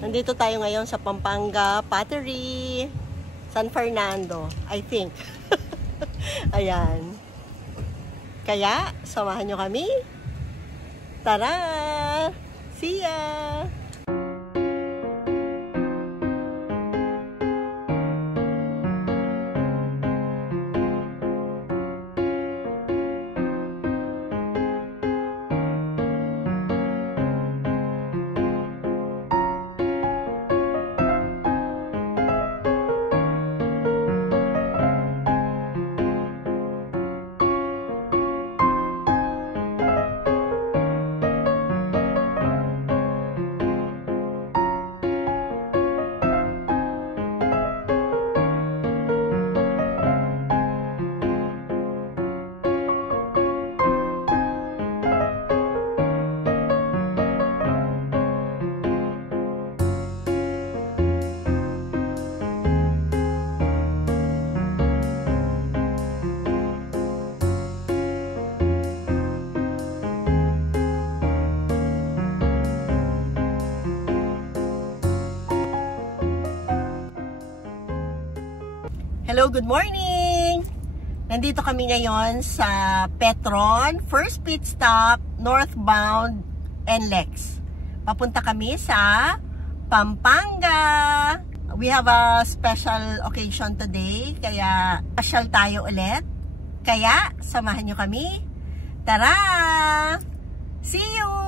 Nandito tayo ngayon sa Pampanga Pottery, San Fernando, I think. Ayan. Kaya, samahan nyo kami. Tara! See ya! Hello, good morning! Nandito kami ngayon sa Petron, first pit stop, northbound NLEX. Papunta kami sa Pampanga. We have a special occasion today, kaya pasyal tayo ulit. Kaya, samahan nyo kami. Tara! See you!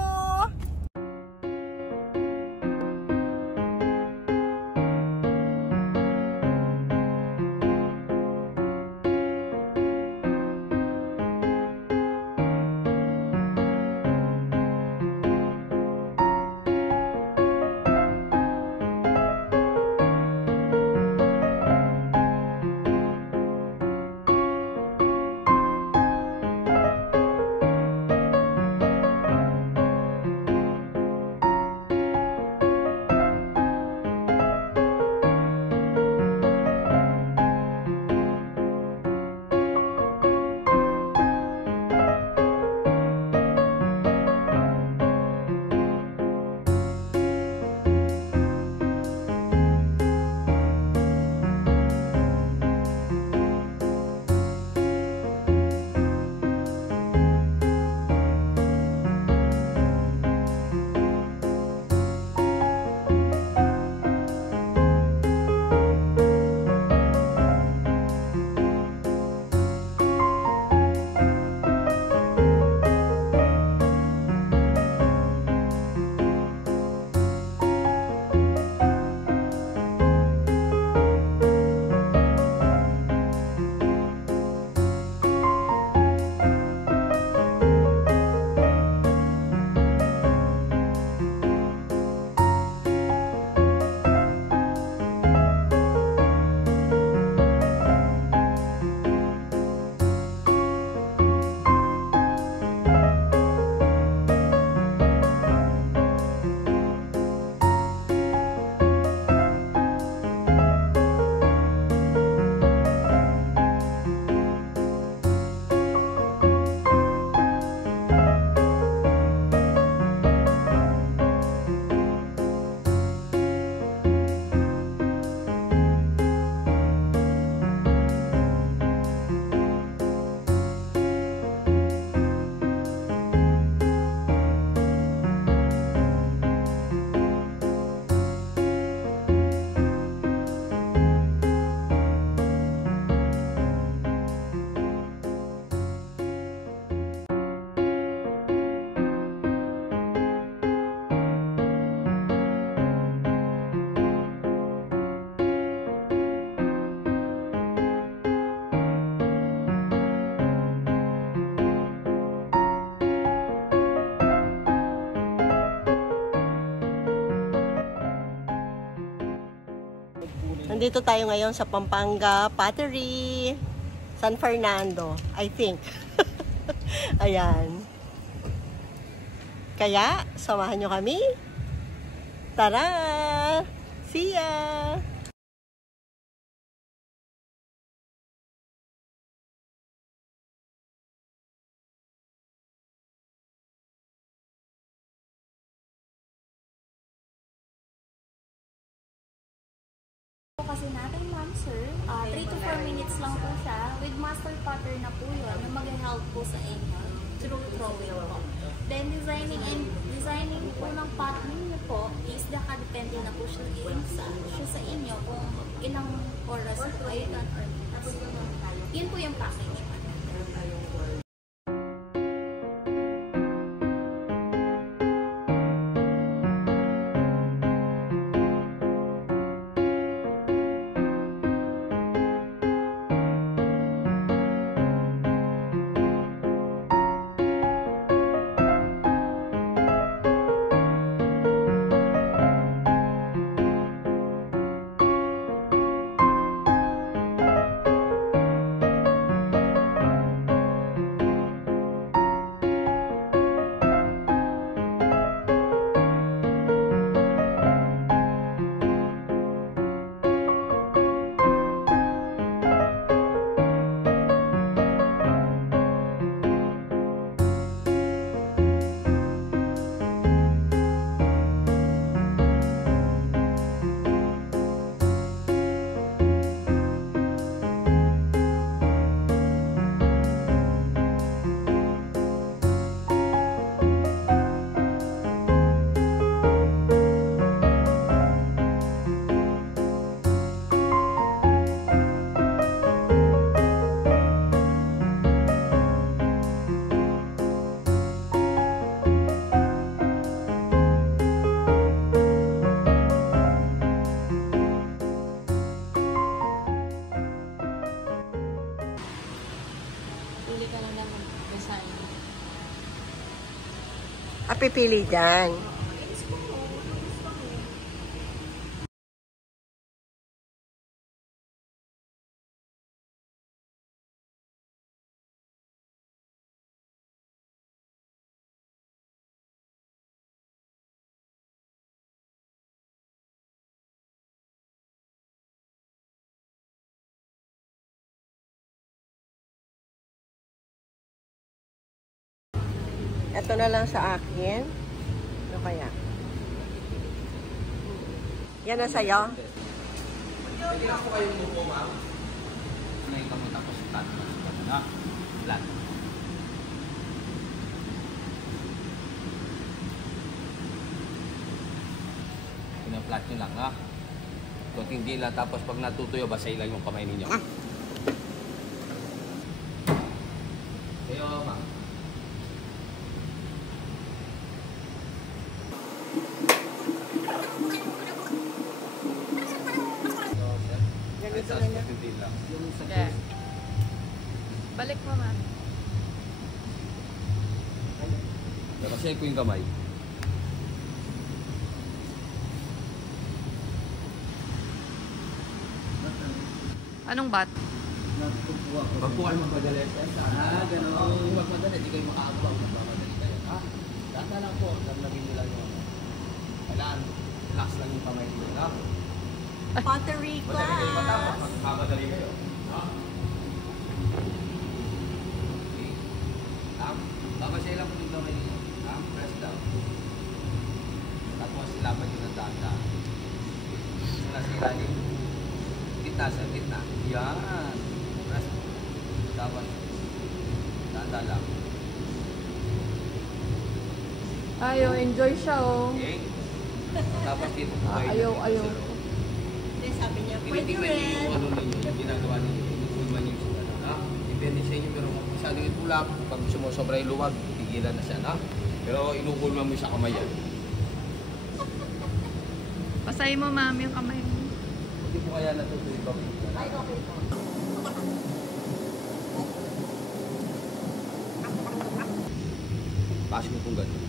Nandito tayo ngayon sa Pampanga Pottery, San Fernando, I think. Ayan. Kaya, samahan nyo kami. Tara! See ya! kasi natin, ma'am, sir, 3 to 4 minutes lang po siya. With master cutter na po yun, na mag-help po sa inyo through throwing po. Then, designing po ng pot ninyo po is nakadepende na po siya sa inyo kung ilang oras po kayo done or not. Yun po yung package. Pili ka lang naman design. Pipili dyan. Ito na lang sa akin. Ano kaya? Yan na sa'yo. Pwede lang po kayong buko, ma'am. Ngayon kami tapos flat na. Flat. Pina-flat nyo lang, ha? Kung hindi lang, tapos pag natutuyo, basay lang yung kamay ninyo. Kayo, ma'am. Okay. Balik mo, ma'am. Kasi po yung kamay. Anong bat? Pag po kayo magmadali. Gano'n. Kung magmadali, di kayo makaagaw. Magmamadali kayo. Data lang po. Damlagin nyo lang yung kailangan. Relax lang yung kamay nyo. Pottery Madali kayo matapos. class. Magmamadali kayo. Babasay lang po yung kamay nyo. Press down. Tapos ilaban nyo ng data. Mula sa ilalim. Gitna sa gitna. Yan. Press. Tapos data lang. Ayaw, enjoy siya, oh. Okay? Tapos dito po kayo. Ayaw. Hindi, sabi niya, pwede Tinitignan niyo rin. yung ano ninyo, yung ginagawa ninyo, inukulman niyo siya. Depende sa inyo, pero masyadong itulak. Pag gusto mo sobra iluwag, tigilan na siya, na? Pero inukulman mo sa kamay yan. Basahin mo, ma'am, yung kamay mo. Hindi po kaya natutuloy ba? Ay, okay po. Pass mo kung gano'n.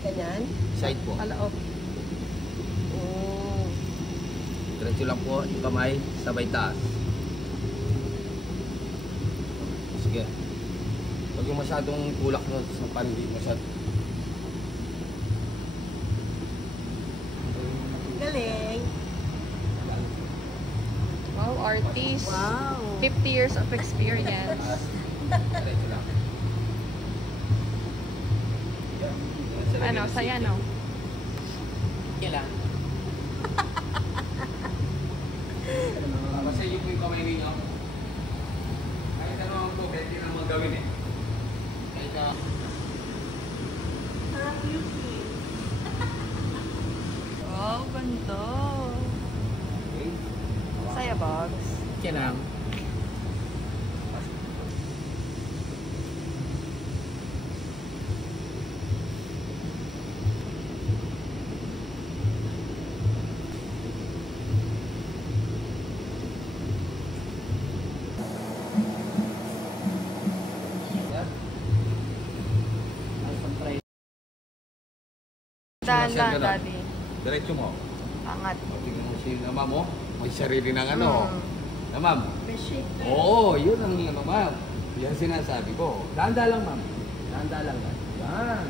Ganyan. Side po. Alaok. Oh. Diretso lang po yung kamay, sabay taas. Sige. Huwag yung masyadong tulak na sa pandi. Galing. Wow, artist. Wow. 50 years of experience. Diretso lang. Ano, saya, no? Kailan? Bogs. Yan lang. Dahan-dahan, Daddy. Diretso mo. Angat. Tingnan mo si na ma'am, oh. May sarili ng ano. Na ma'am. Appreciate that. Oo, yun ang ano ma'am. Yan sinasabi ko. Danda lang ma'am. Danda lang. Yan.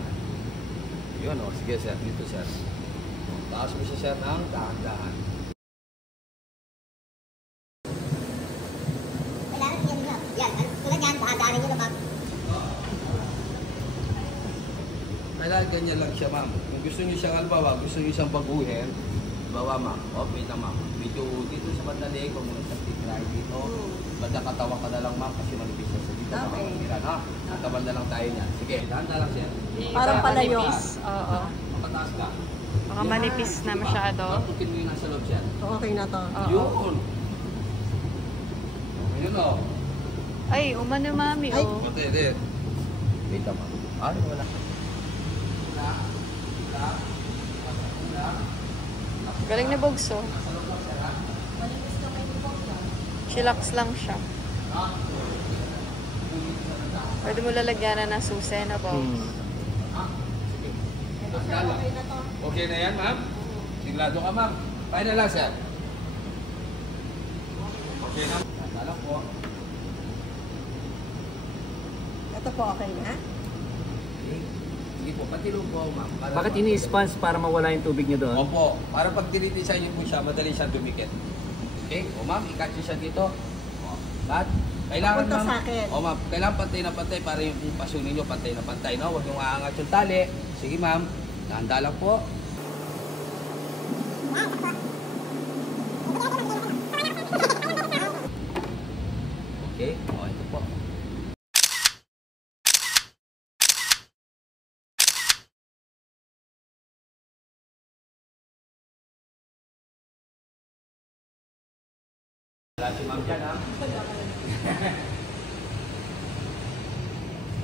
Yun oh, sige sir. Dito sir. Taas mo siya sir ng dahan-dahan. Kailangan yan nga. Yan, tulad yan, dahan-dahan nyo naman. Kailangan ganyan lang siya ma'am. Kung gusto niyo siyang albawa, gusto niyo siyang baguhin, bawa ma'am. Okay na ma'am. Medyo dito sa bandali, kung muna sa try dito. Banda katawan ka na lang ma'am kasi manipis na sa dito. Okay. Ha? Nagkaban na lang tayo niya. Sige, dahan na lang siya. Parang palayo. Oo. Mapataas ka. Baka manipis na masyado. Tutukin mo yung nasa loob siya. Okay na to. Oo. Yun. Yun o. Ay, umano mami. Ay. Oh. Hindi. Wait lang ma'am. Wala. Galing na Bogs, oh. Chillax lang siya. Pwede mo lalagyan na ng susi na Bogs. Okay na yan ma'am? Siglado ka ma'am. Kaya na lang sir. Okay na. Salam po. Ito po okay na. Sige po, patilong po ma'am. Bakit ini-sponge para mawala yung tubig niyo doon? Opo, para pag tinitisan niyo po siya, madali siya dumikit. Okay? O ma'am, i-cut niyo siya dito. O, cut. Kailangan Papunta ma'am. sa akin. O ma'am, kailangan pantay na pantay para yung pasunin niyo pantay na pantay. No? Huwag yung aangat yung tali. Sige ma'am, nahanda lang po. Okay? O, ito po. Wala si ma'am dyan, ha?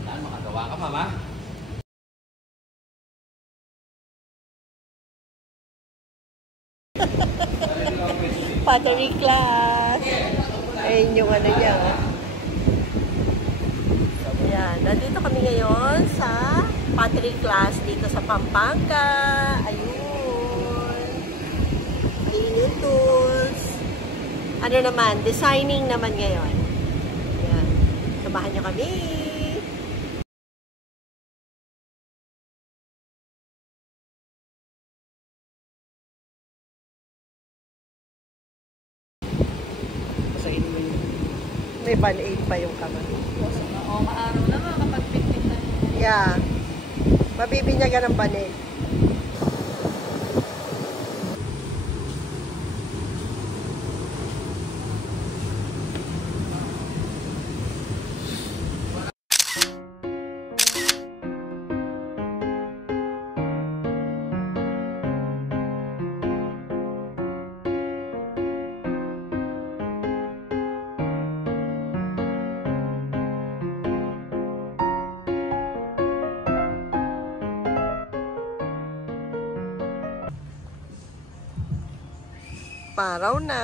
Saan makagawa ka, ma'am, ha? Pottery class. Ayun yung ano niya. Ayan, nandito kami ngayon sa pottery class dito sa Pampanga. Ayun. Ayun yung tools. Ano naman, designing naman ngayon. Ayan. Samahan niyo kami. May band-aid pa yung kamay. Oo, maaraw na nga kapag picnic na. Yeah. Mabibinyagan ng band-aid. Paraw na.